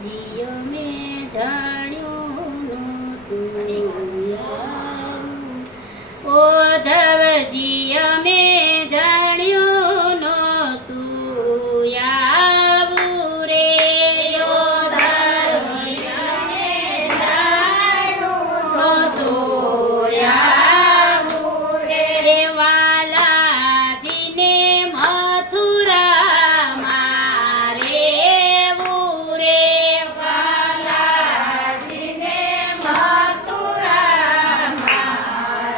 ધવજી અમે જાણ્યું નહોતું આવું. ઓ ધવજી અમે જાણ્યું નહોતું આવું રે. ઓ ધવજી અમે જાણ્યું નહોતું આવું રે. વાલાજીને મથુરામાં રહેવું રે. વાલાજીને મથુરામાં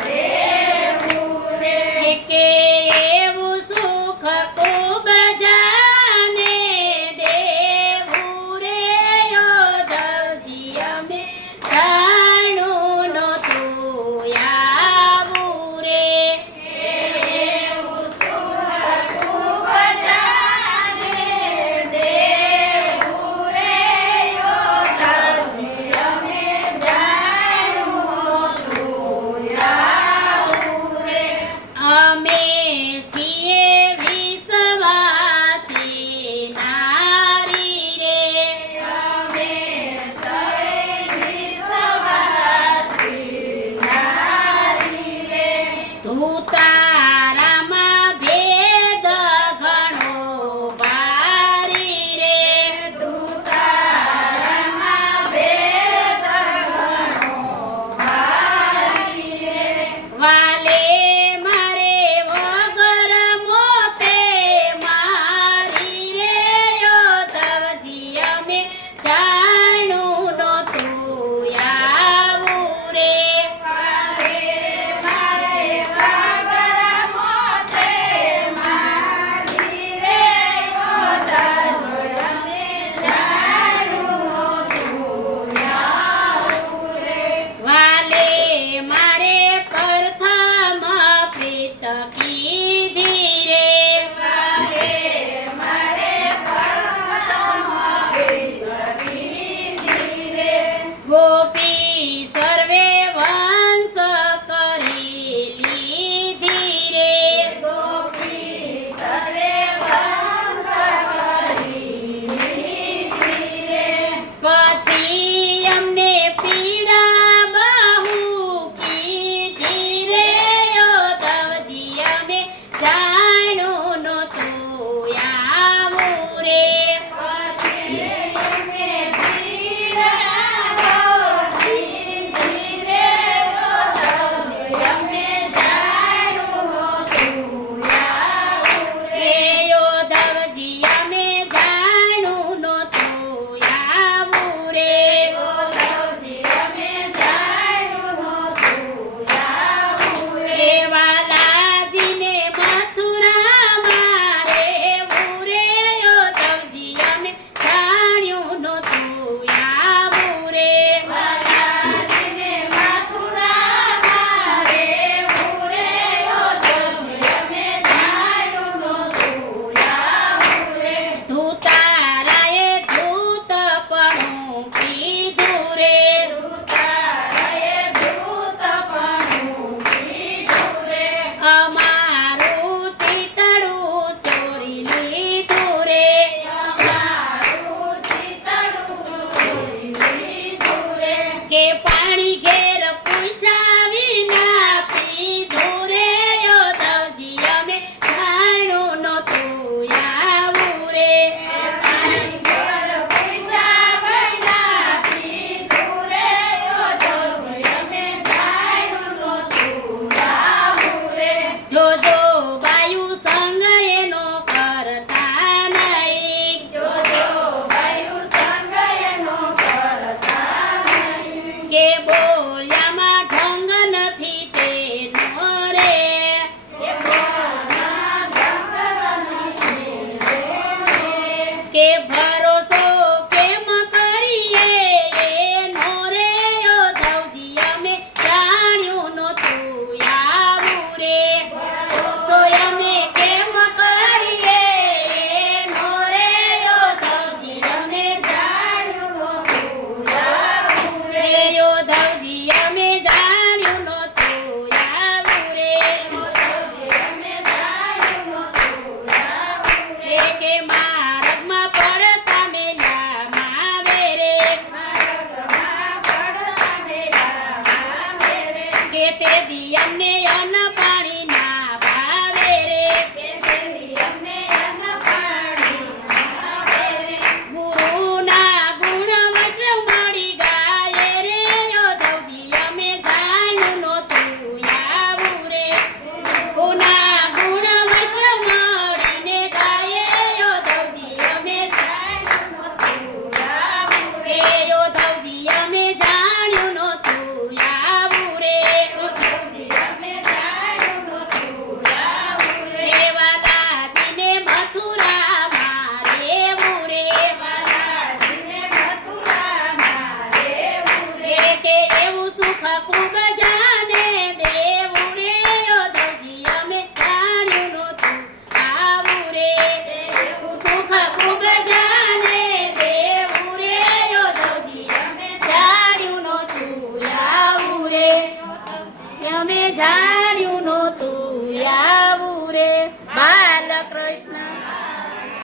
રહેવું રે. કે એવું સુખ ખૂબ જાને દેવું રે. ઓ ધવજી અમે જાણ્યું નહોતું આવું રે. એવું સુખ ખૂબ જાને દેવું રે. ઓ ધવજી અમે જાણ્યું નહોતું આવું રે. અમે છીએ વિશ્વાસી નારી રે. અમે સૌ વિશ્વાસી નારી રે. તું તારામાં ભેદ ઘણો ભારી રે. તું તારામાં ભેદ ઘણો ભારી રે. વાલે મારે વગર મોતે મારી રે. ઓ ધવજી અમે જાણ્યું નહોતું આવું રે. વાલે મારે વગર મોતે મારી રે. ઓ ધવજી અમે જાણ્યું નહોતું આવું રે. વાલે મારે પ્રથમ પ્રીત કીધી રે. વાલે મારે પ્રથમ પ્રીત કીધી રે. ગોપી સર્વે વંશ કરી લીધી રે. ગોપી સર્વે વંશ કરી લીધી રે. પછી અમને પીડા બહુ કીધી રે. ઓ ધવજી અમે જાણ્યું નહોતું આવું રે. પછી અમને પીડા બહુ કીધી રે. ઓ ધવજી અમે જાણ્યું નહોતું આવું રે. ઓ ધવજી અમે જાણ્યું નહોતું આવું રે. ઓ ધવજી અમે જાણ્યું નહોતું આવું રે. વાલાજીને મથુરામાં રહેવું રે. ઓ ધવજી અમે જાણ્યું નહોતું આવું રે. વાલાજીને મથુરામાં રહેવું રે. ઓ ધવજી અમે જાણ્યું નહોતું આવું રે. તું તારાએ ધૂતપણું કીધું રે. તું તારાએ ધૂતપણું કીધું રે. અમારું ચિતડું ચોરી લીધું રે. અમારું ચિતડું ચોરી લીધું રે. કે પાણી ઘેર પૂછ્યા વિના પીધું રે. ઓ ધવજી અમે જાણ્યું નહોતું આવું રે. પાણી ઘેર પૂછ્યા વિના પીધું રે. ઓ ધવજી અમે જાણ્યું નહોતું આવું રે. જોજો બાયુ સંગ એનો કરતા નહીં. જોજો બાયુ સંગ એનો કરતા નહીં. કે બોલ્યામાં ઢંગ નથી તેનો રે. કે બોલ્યામાં ઢંગ નથી તેનો રે. કે ભરોસો કેમ કરીએ એનો રે. ઓ ધવજી અમે જાણ્યું નહોતું આવું રે. ભરોસો અમે કેમ કરીએ એનો રે. ઓ ધવજી અમે જાણ્યું નહોતું આવું રે. ઓ ધવજી અમે જાણ્યું નહોતું આવું રે. ઓ ધવજી અમે જાણ્યું નહોતું આવું રે. કે માર્ગમાં પડતા મેલામાં આવે કૃષ્ણ